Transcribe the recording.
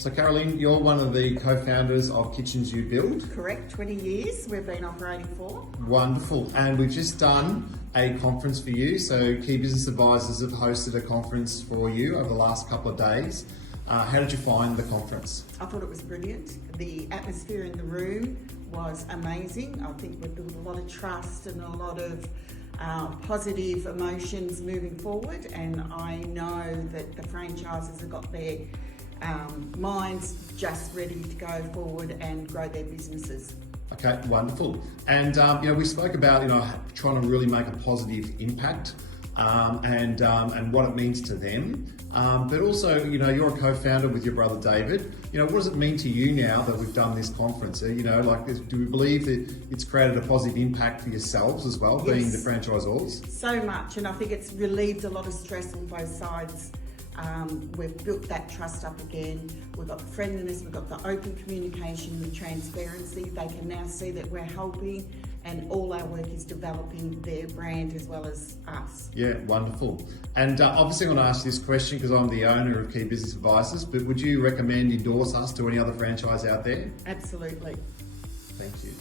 So Carol-Lynne, you're one of the co-founders of Kitchens You Build. Correct, 20 years we've been operating for. Wonderful. And we've just done a conference for you. So Key Business Advisors have hosted a conference for you over the last couple of days. How did you find the conference? I thought it was brilliant. The atmosphere in the room was amazing. I think we built a lot of trust and a lot of positive emotions moving forward, and I know that the franchisers have got their minds just ready to go forward and grow their businesses. Okay, wonderful. And we spoke about trying to really make a positive impact and what it means to them. But also, you're a co-founder with your brother David. What does it mean to you now that we've done this conference? Do we believe that it's created a positive impact for yourselves as well, Yes. being the franchisors? So much, and I think it's relieved a lot of stress on both sides. We've built that trust up again. We've got the friendliness, we've got the open communication, the transparency. They can now see that we're helping, and all our work is developing their brand as well as us. Yeah, wonderful. And obviously I'm going to ask you this question because I'm the owner of Key Business Advisors, but would you recommend, endorse us to any other franchise out there? Absolutely. Thank you.